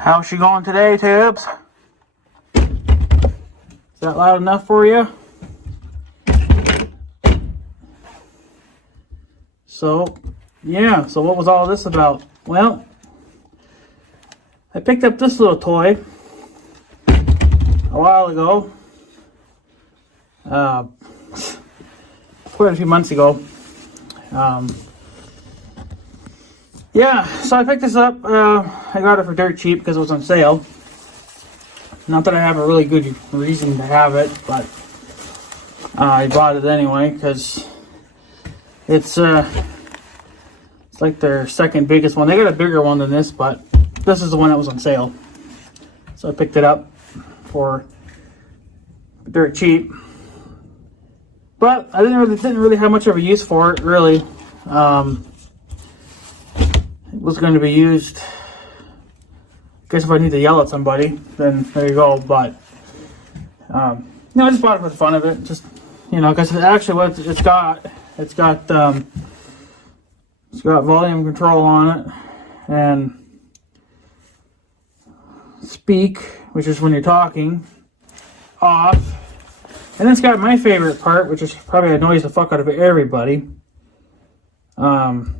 How's she going today, Tibbs? Is that loud enough for you? So, yeah, so what was all this about? Well, I picked up this little toy a while ago. Quite a few months ago. Yeah, so I picked this up. I got it for dirt cheap because it was on sale. Not that I have a really good reason to have it, but I bought it anyway because it's like their second biggest one. They got a bigger one than this, but this is the one that was on sale. So I picked it up for dirt cheap. But I didn't really have much of a use for it, really. It was going to be used, I guess if I need to yell at somebody, then there you go. But I just bought it for the fun of it, just because actually what it's got volume control on it, and speak, which is when you're talking, off, and then it's got my favorite part, which is probably annoys the fuck out of everybody. And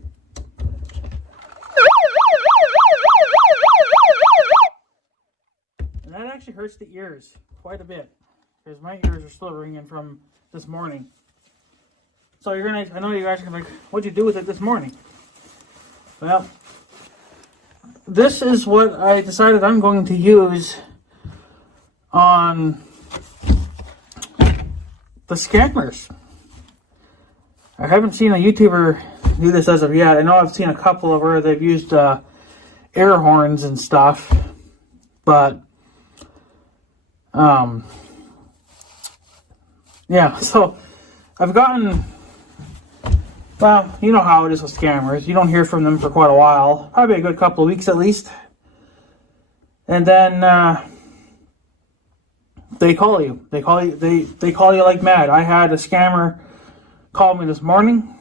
that actually hurts the ears quite a bit, because my ears are still ringing from this morning. So I know you guys are like, what'd you do with it this morning? Well, this is what I decided I'm going to use on the scammers. I haven't seen a YouTuber do this as of yet. I know I've seen a couple of where they've used air horns and stuff, but yeah, so I've gotten, well, you know how it is with scammers. You don't hear from them for quite a while, probably a good couple of weeks at least, and then they call you. They call you like mad. I had a scammer call me this morning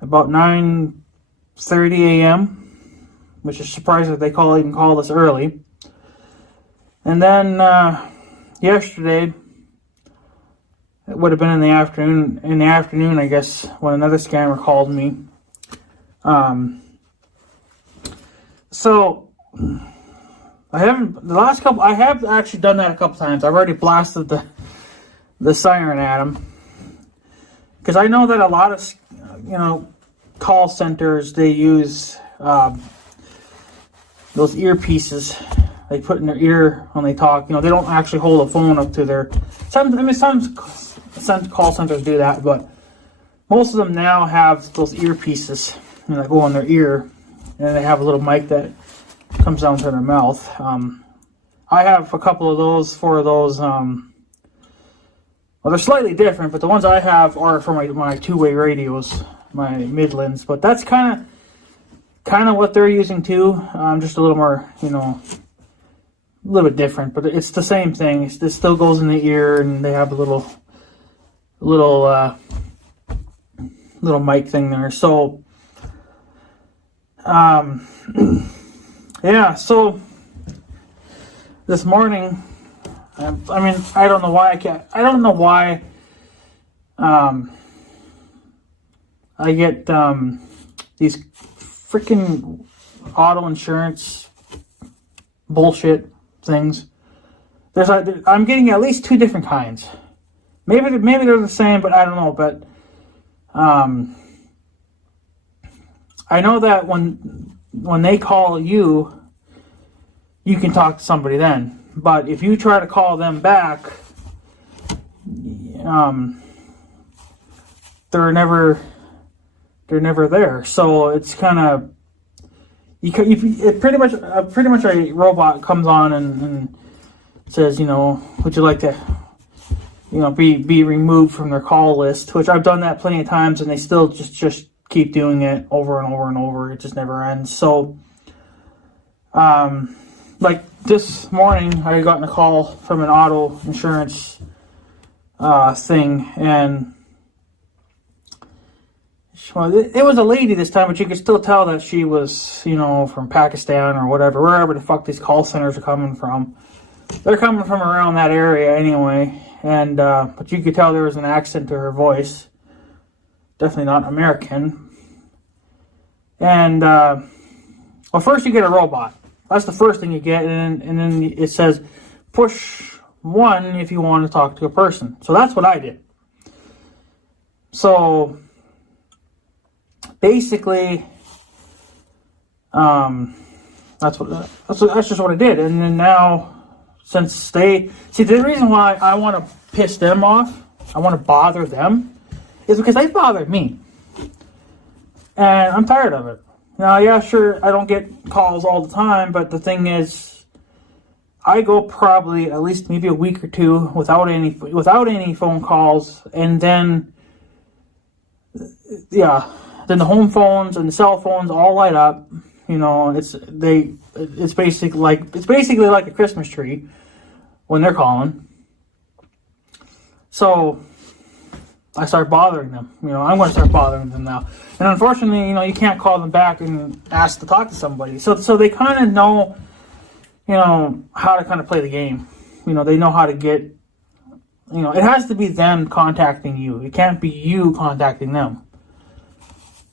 about 9:30 a.m., which is surprising that they even call this early. And then yesterday, it would have been in the afternoon, I guess, when another scammer called me. So I have actually done that a couple times. I've already blasted the siren at them, because I know that a lot of call centers, they use those earpieces they put in their ear when they talk. They don't actually hold a phone up to their. Some call centers do that, but most of them now have those earpieces that go in their ear, and they have a little mic that comes down to their mouth. I have a couple of those for those. Well, they're slightly different, but the ones I have are for my two-way radios, my Midlands. But that's kind of what they're using too. Just a little more, a little bit different, but it's the same thing. It still goes in the ear, and they have a little mic thing there. So, yeah. So this morning, I don't know why I get these freaking auto insurance bullshit things. I'm getting at least two different kinds. Maybe they're the same, but I don't know. But I know that when they call you, you can talk to somebody then. But if you try to call them back, they're never there. So it's kind of pretty much a robot comes on and says, would you like to, be removed from their call list? Which I've done that plenty of times, and they still just keep doing it over and over and over. It just never ends. So, like this morning, I got a call from an auto insurance thing, and well, it was a lady this time, but you could still tell that she was, you know, from Pakistan or whatever, wherever the fuck these call centers are coming from. They're coming from around that area anyway, and but you could tell there was an accent to her voice. Definitely not American. And well, first you get a robot. That's the first thing you get, and then it says push 1 if you want to talk to a person. So that's what I did. So basically, that's just what I did. And then now, since the reason why I want to piss them off, I want to bother them, is because they bothered me, and I'm tired of it. Now, yeah, sure, I don't get calls all the time, but the thing is, I go probably at least maybe a week or two without any phone calls, and then, yeah, then the home phones and the cell phones all light up. You know, it's basically like a Christmas tree when they're calling. So I start bothering them. You know, I'm going to start bothering them now. And unfortunately, you know, you can't call them back and ask to talk to somebody. So they kind of know, you know, how to kind of play the game. You know, they know how to get, you know, it has to be them contacting you. It can't be you contacting them.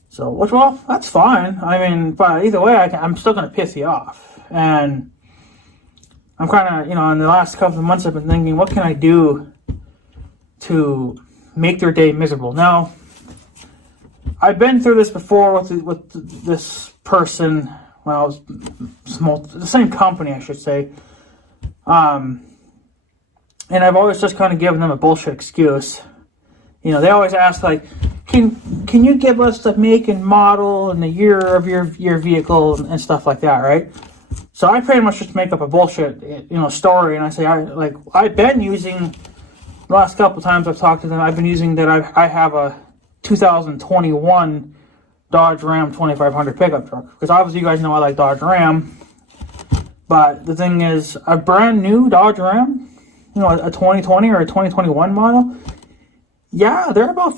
So, well, that's fine. I mean, but either way, I'm still going to piss you off. And I'm kind of, you know, in the last couple of months, I've been thinking, what can I do to make their day miserable? Now, I've been through this before with this person. Well, the same company, I should say. And I've always just kind of given them a bullshit excuse. You know, they always ask, like, can you give us the make and model and the year of your vehicle and stuff like that, right? So I pretty much just make up a bullshit, you know, story, and I say, I've been using, the last couple of times I've talked to them, I've been using that I have a 2021 Dodge Ram 2500 pickup truck, because obviously you guys know I like Dodge Ram, but the thing is, a brand new Dodge Ram, you know, a 2020 or a 2021 model, yeah, they're about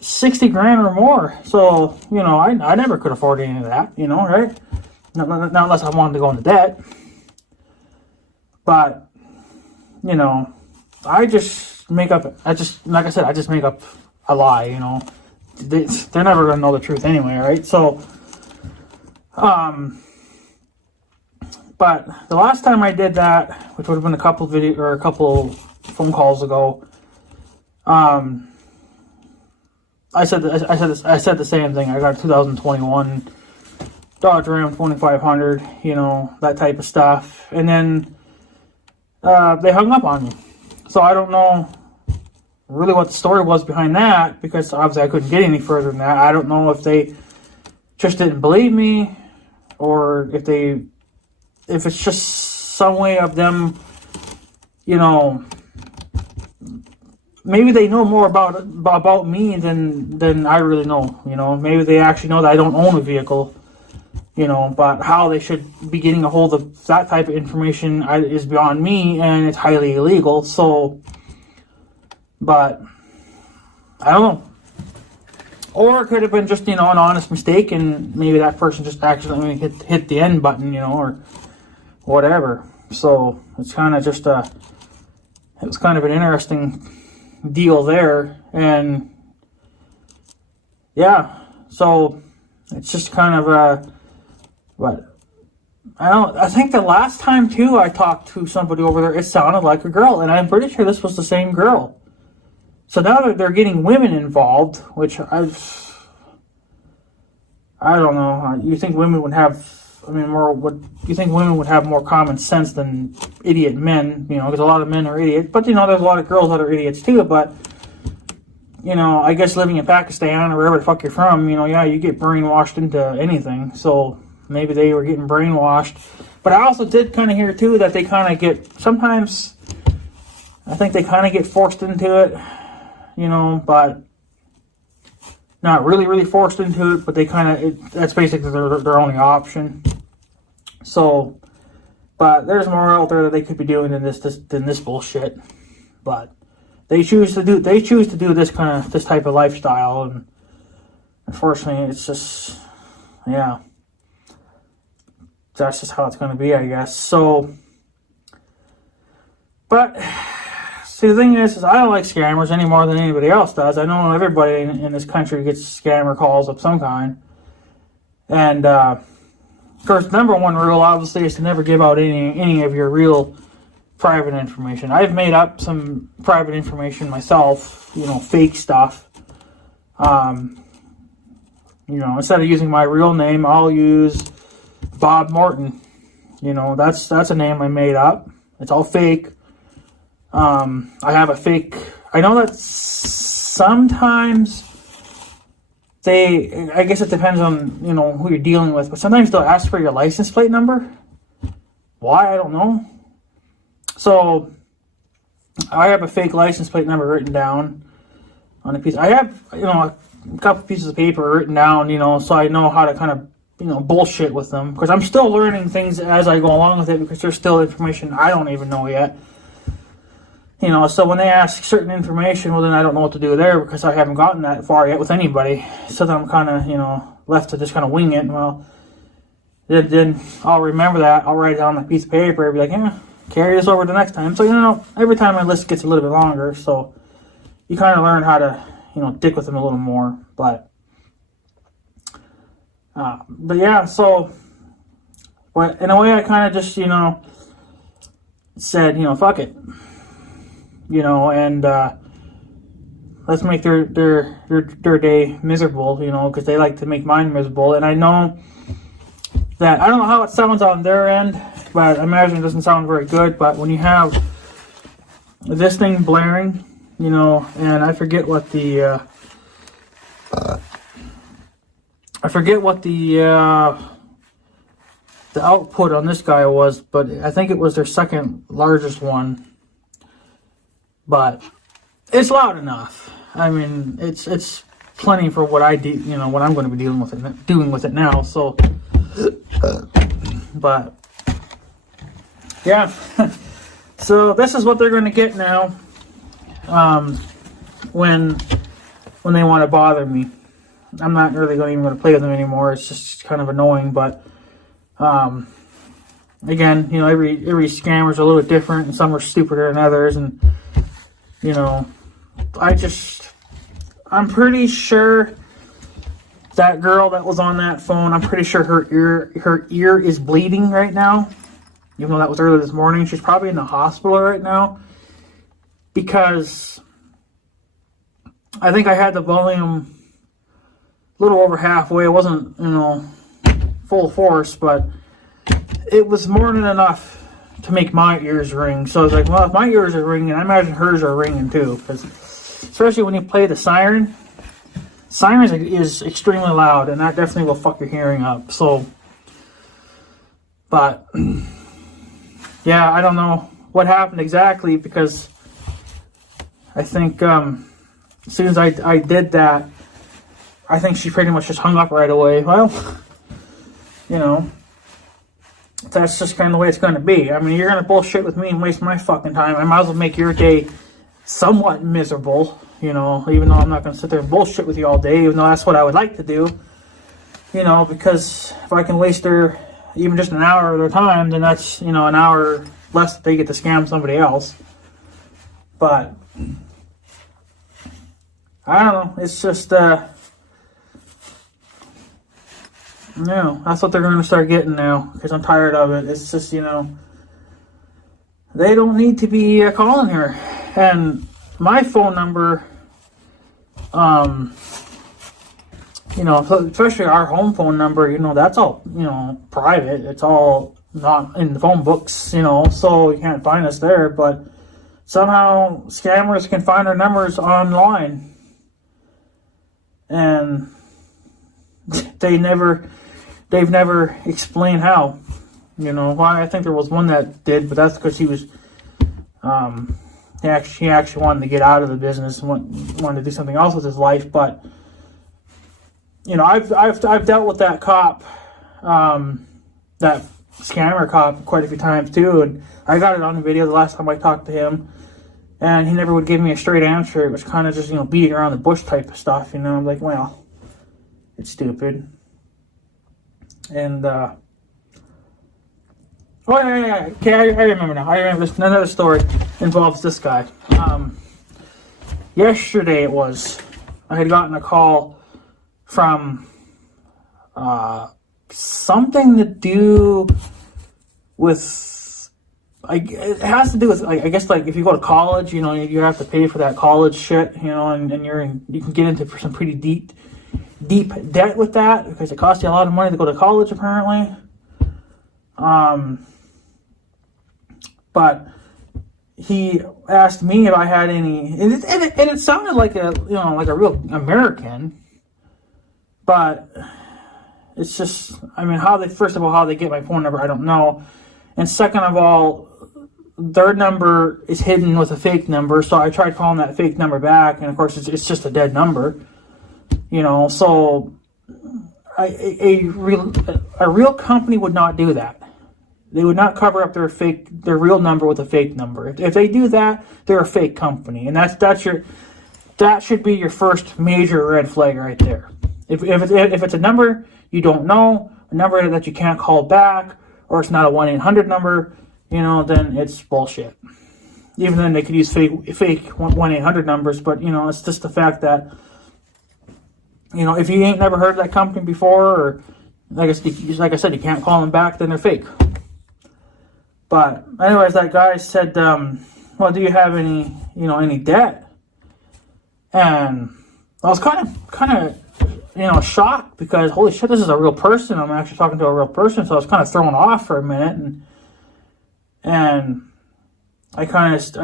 60 grand or more. So, you know, I never could afford any of that, you know, right? Not unless I wanted to go into debt. But, you know, like I just make up a lie, you know. They're never going to know the truth anyway, right? So, but the last time I did that, which would have been a couple phone calls ago, I said the same thing. I got a 2021 Dodge Ram 2500, you know, that type of stuff. And then they hung up on me. So I don't know really what the story was behind that, because obviously I couldn't get any further than that. I don't know if they just didn't believe me, or if it's just some way of them, you know, maybe they know more about me than I really know, you know. Maybe they actually know that I don't own a vehicle, you know, but how they should be getting a hold of that type of information is beyond me, and it's highly illegal. So, but I don't know. Or it could have been just, you know, an honest mistake, and maybe that person just accidentally hit the end button, you know, or whatever. So it's kind of just it was kind of an interesting deal there. And yeah, so it's just kind of but I think the last time too I talked to somebody over there, it sounded like a girl, and I'm pretty sure this was the same girl. So now that they're getting women involved, which I don't know. You think women would have? You think women would have more common sense than idiot men? You know, because a lot of men are idiots, but you know, there's a lot of girls that are idiots too. But you know, I guess living in Pakistan or wherever the fuck you're from, you know, yeah, you get brainwashed into anything. So maybe they were getting brainwashed. But I also did kind of hear too that they kind of get sometimes. I think they kind of get forced into it, you know, but not really forced into it. But they kind of that's basically their only option. So, but there's more out there that they could be doing than this bullshit. But they choose to do this type of lifestyle, and unfortunately, it's just, yeah, that's just how it's going to be, I guess. So, but see, the thing is I don't like scammers any more than anybody else does. I know everybody in this country gets scammer calls of some kind. And, of course, number one rule, obviously, is to never give out any of your real private information. I've made up some private information myself, fake stuff. Instead of using my real name, I'll use Bob Morton. That's a name I made up. It's all fake. I have a fake. I know that sometimes I guess it depends on, who you're dealing with, but sometimes they'll ask for your license plate number. Why? I don't know. So, I have a fake license plate number written down on a piece. I have, a couple pieces of paper written down, so I know how to kind of, bullshit with them. Because I'm still learning things as I go along with it, because there's still information I don't even know yet. So when they ask certain information, well, then I don't know what to do there, because I haven't gotten that far yet with anybody. So then I'm kind of, left to just kind of wing it. Well, then I'll remember that. I'll write it on a piece of paper and be like, carry this over to next time. So, every time my list gets a little bit longer, so you kind of learn how to, dick with them a little more. But yeah, so, but in a way, I kind of just, said, fuck it. And let's make their day miserable, because they like to make mine miserable. And I know that, I don't know how it sounds on their end, but I imagine it doesn't sound very good. But when you have this thing blaring, and I forget what the output on this guy was, but I think it was their second largest one. But it's loud enough. I mean, it's plenty for what I do, what I'm going to be doing with it now. So, but yeah. So this is what they're going to get now. When they want to bother me, I'm not really even going to play with them anymore. It's just kind of annoying. But again, every scammer's a little bit different, and some are stupider than others, and I'm pretty sure that girl that was on that phone, I'm pretty sure her ear is bleeding right now. Even though that was early this morning, she's probably in the hospital right now, because I think I had the volume a little over halfway. It wasn't, full force, but it was more than enough to make my ears ring. So I was like, well, if my ears are ringing, I imagine hers are ringing too. Because especially when you play the siren is extremely loud, and that definitely will fuck your hearing up. So, but yeah, I don't know what happened exactly, because I think as soon as I did that, I think she pretty much just hung up right away. Well, that's just kind of the way it's going to be. I mean, you're going to bullshit with me and waste my fucking time. I might as well make your day somewhat miserable, even though I'm not going to sit there and bullshit with you all day, even though that's what I would like to do, because if I can waste even just an hour of their time, then that's, an hour less that they get to scam somebody else. But I don't know. It's just, that's what they're going to start getting now, because I'm tired of it. It's just, they don't need to be calling her. And my phone number, especially our home phone number, that's all, private. It's all not in the phone books, so you can't find us there. But somehow scammers can find our numbers online. And they've never explained how. Why? I think there was one that did, but that's because he was, he actually wanted to get out of the business and wanted to do something else with his life. But I've dealt with that cop, that scammer cop, quite a few times too, and I got it on the video the last time I talked to him, and he never would give me a straight answer. It was kind of just beating around the bush type of stuff. I'm like, well, It's stupid. And, oh, yeah. Okay, I remember now. I remember this. Another story involves this guy. Yesterday it was. I had gotten a call from something to do with, it has to do with, like, I guess, like, if you go to college, you know, you have to pay for that college shit, you know, and you can get into some pretty deep debt with that, because it costs you a lot of money to go to college, apparently. But he asked me if I had any, and it sounded like a, you know, like a real American, but it's just, I mean, first of all, how they get my phone number, I don't know. And second of all, their number is hidden with a fake number, so I tried calling that fake number back, and of course it's just a dead number, you know. So a real company would not do that. They would not cover up their real number with a fake number. If they do that, they're a fake company, and that should be your first major red flag right there. If it's a number you don't know, a number that you can't call back, or it's not a 1-800 number, you know, then it's bullshit. Even then, they could use fake 1-800 numbers, but, you know, it's just the fact that, you know, if you ain't never heard of that company before, or like I said, you can't call them back, then they're fake. But anyways, that guy said, well, do you have any debt? And I was kind of, you know, shocked, because holy shit, this is a real person. I'm actually talking to a real person, so I was kind of thrown off for a minute, and I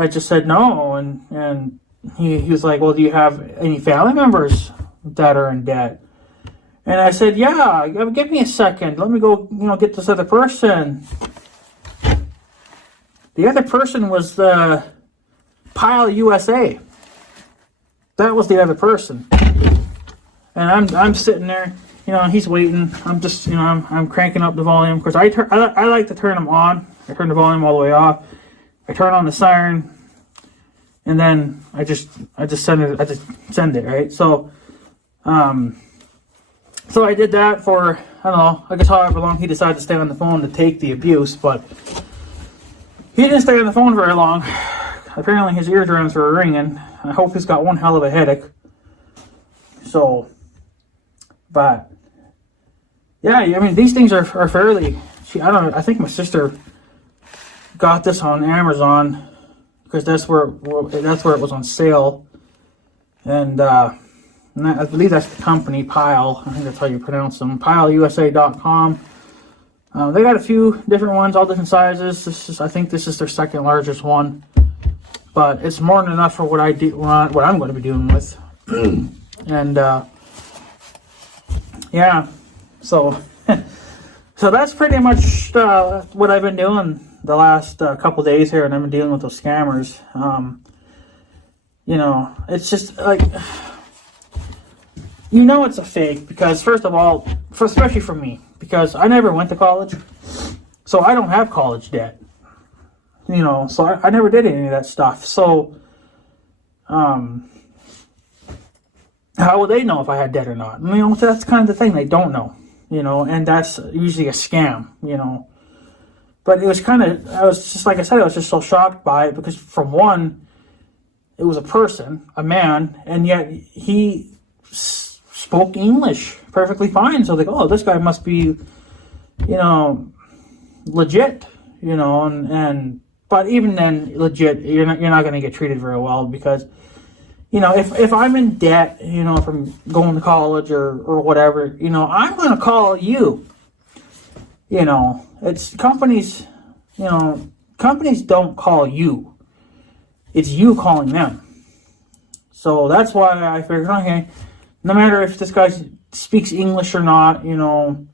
just said no, and he was like, well, do you have any family members that are in debt? And I said, yeah, give me a second, let me go, you know, get this other person. The other person was the Pile USA. That was the other person. And I'm sitting there, you know, and he's waiting. I'm just, you know, I'm cranking up the volume, because I like to turn them on. I turn the volume all the way off. I turn on the siren, and then I just send it, right? So, so I did that for, I don't know, I guess however long he decided to stay on the phone to take the abuse, but he didn't stay on the phone very long. Apparently his eardrums were ringing. I hope he's got one hell of a headache. So, but yeah, I mean, these things are fairly, I don't know, I think my sister got this on Amazon, because that's where it was on sale, and I believe that's the company, Pile. I think that's how you pronounce them. PileUSA.com. They got a few different ones, all different sizes. I think this is their second largest one, but it's more than enough for what I'm going to be doing with. And yeah, so that's pretty much what I've been doing the last couple days here, and I've been dealing with those scammers. You know, it's just like, you know, it's a fake, because first of all, especially for me, because I never went to college, so I don't have college debt. You know, so I never did any of that stuff. So, how would they know if I had debt or not? You know, that's kind of the thing. They don't know, you know, and that's usually a scam, you know. But it was kind of, I was just, like I said, I was just so shocked by it, because from one, it was a person, a man, and yet he spoke English perfectly fine. So they go, oh, this guy must be, you know, legit, you know, and but even then, legit, you're not going to get treated very well, because, you know, if I'm in debt, you know, from going to college or whatever, you know, I'm going to call you. You know, it's companies, you know, companies don't call you. It's you calling them. So that's why I figured, okay, no matter if this guy speaks English or not, you know,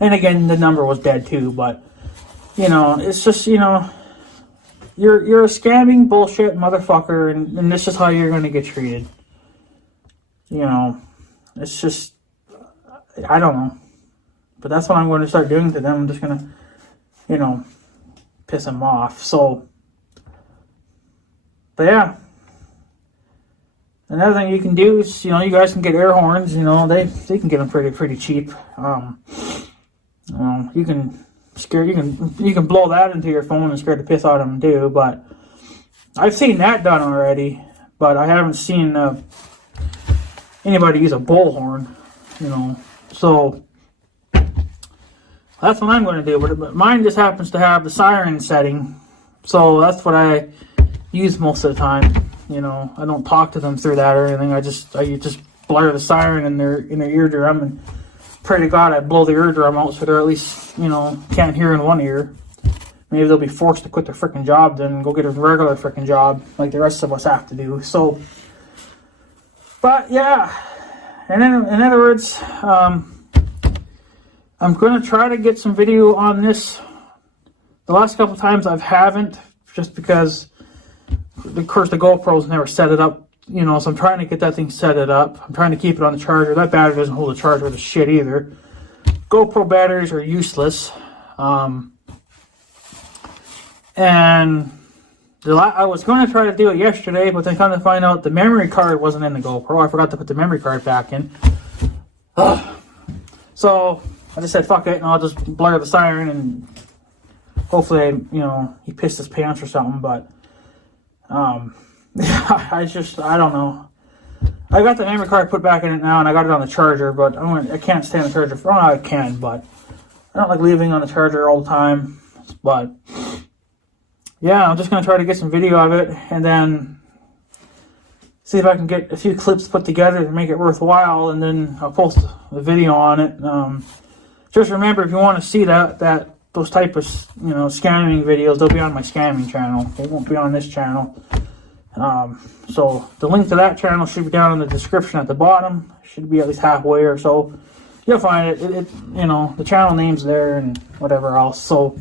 and again, the number was dead too, but, you know, it's just, you know, you're a scamming bullshit motherfucker, and this is how you're going to get treated. You know, it's just, I don't know. But that's what I'm going to start doing to them. I'm just going to, you know, piss them off. So, but yeah. Another thing you can do is, you know, you guys can get air horns. You know, they can get them pretty cheap. You can blow that into your phone and scare the piss out of them too. But I've seen that done already, but I haven't seen anybody use a bullhorn. You know, so that's what I'm going to do. But mine just happens to have the siren setting, so that's what I use most of the time. You know, I don't talk to them through that or anything. I just blare the siren in their eardrum and pray to God I blow the eardrum out so they're at least, you know, can't hear in one ear. Maybe they'll be forced to quit their freaking job then and go get a regular freaking job like the rest of us have to do. So, but yeah, and then in other words, I'm going to try to get some video on this. The last couple times I haven't, just because, of course, the GoPro's never set it up, you know, so I'm trying to get that thing set it up. I'm trying to keep it on the charger. That battery doesn't hold a charger with a shit either. GoPro batteries are useless. And I was going to try to do it yesterday, but then kind of find out the memory card wasn't in the GoPro. I forgot to put the memory card back in. So I just said, fuck it, and I'll just blare the siren, and hopefully, you know, he pissed his pants or something, but, I don't know. I got the memory card put back in it now, and I got it on the charger, but I can't stay on the charger for, I can, but I don't like leaving on the charger all the time, but, yeah, I'm just going to try to get some video of it, and then see if I can get a few clips put together to make it worthwhile, and then I'll post the video on it. Just remember, if you want to see those type of, you know, scamming videos, they'll be on my scamming channel. They won't be on this channel. So the link to that channel should be down in the description at the bottom. Should be at least halfway or so. You'll find it. You know, the channel name's there and whatever else. So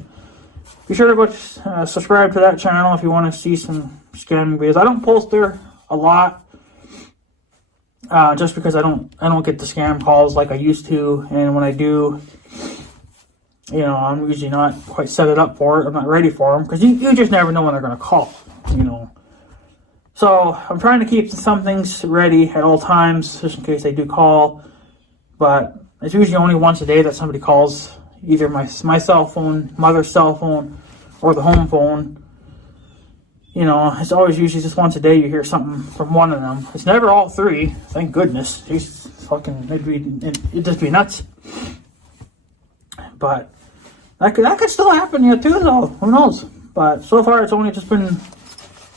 be sure to go subscribe to that channel if you want to see some scamming videos. I don't post there a lot, just because I don't get the scam calls like I used to, and when I do, you know, I'm usually not quite set it up for it. I'm not ready for them, because you just never know when they're going to call, you know. So I'm trying to keep some things ready at all times, just in case they do call. But it's usually only once a day that somebody calls, either my cell phone, mother's cell phone, or the home phone. You know, it's always usually just once a day you hear something from one of them. It's never all three, thank goodness. Jesus, fucking, it'd just be nuts. But that could still happen yet too, though. Who knows? But so far, it's only just been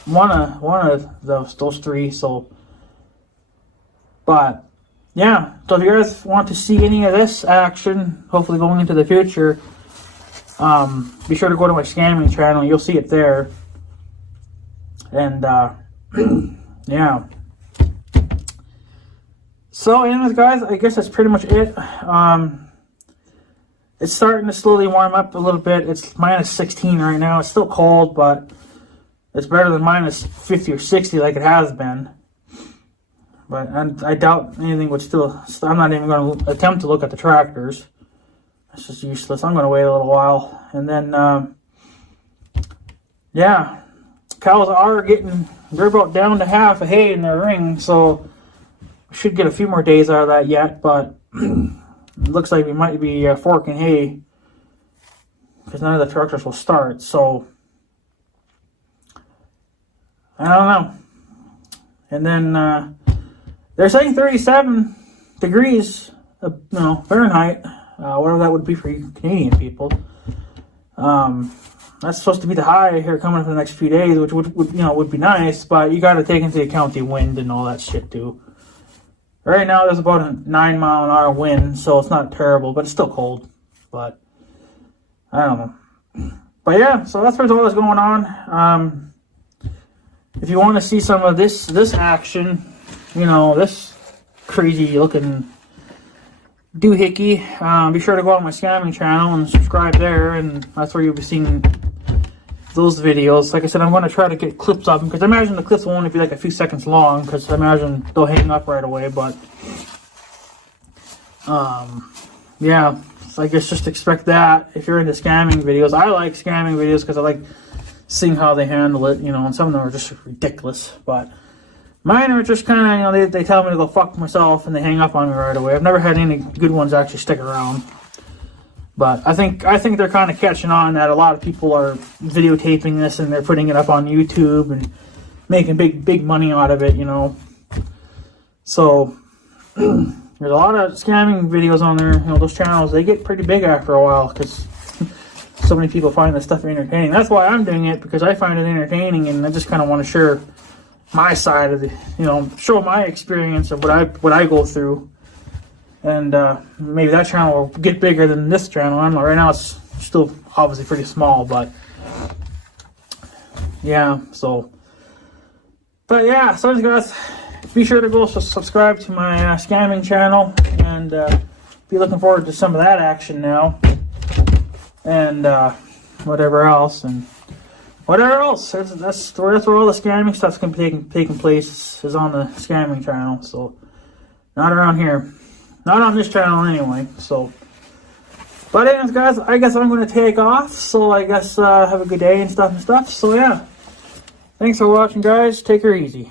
one of those three. So, but yeah. So if you guys want to see any of this action, hopefully going into the future, be sure to go to my scamming channel. You'll see it there. And yeah. So anyways, guys, I guess that's pretty much it. It's starting to slowly warm up a little bit. It's minus 16 right now. It's still cold, but it's better than minus 50 or 60 like it has been. But I doubt anything would still... I'm not even going to attempt to look at the tractors. It's just useless. I'm going to wait a little while. And then, yeah. Cows are they're about down to half a hay in their ring, so we should get a few more days out of that yet, but it looks like we might be forking hay because none of the tractors will start, so I don't know. And then they're saying 37 degrees, Fahrenheit, whatever that would be for you Canadian people. That's supposed to be the high here coming for the next few days, which would be nice, but you got to take into account the wind and all that shit too. Right now there's about a 9-mile-an-hour wind, so it's not terrible, but it's still cold. But I don't know. But yeah, so that's what's all that's going on. If you want to see some of this action, this crazy looking doohickey, be sure to go on my scamming channel and subscribe there, and that's where you'll be seeing those videos. Like I said, I'm going to try to get clips of them, because I imagine the clips will only be like a few seconds long, because I imagine they'll hang up right away. But yeah, so I guess just expect that if you're into scamming videos. I like scamming videos because I like seeing how they handle it, and some of them are just ridiculous. But Mine are just kind of, you know, they tell me to go fuck myself and they hang up on me right away. I've never had any good ones actually stick around. But I think they're kind of catching on that a lot of people are videotaping this and they're putting it up on YouTube and making big money out of it, you know. So there's a lot of scamming videos on there. You know, those channels, they get pretty big after a while because so many people find this stuff entertaining. That's why I'm doing it, because I find it entertaining and I just kind of want to share my side of the, you know, show my experience of what I go through. And maybe that channel will get bigger than this channel. I don't know. Right now it's still obviously pretty small, but yeah. So, but yeah. So guys, be sure to go subscribe to my scamming channel, and be looking forward to some of that action now, and whatever else. That's where all the scamming stuff's gonna be taking place, is on the scamming channel. So not around here. Not on this channel anyway, so. But anyways, guys, I guess I'm going to take off. So I guess have a good day and stuff. So yeah. Thanks for watching, guys. Take her easy.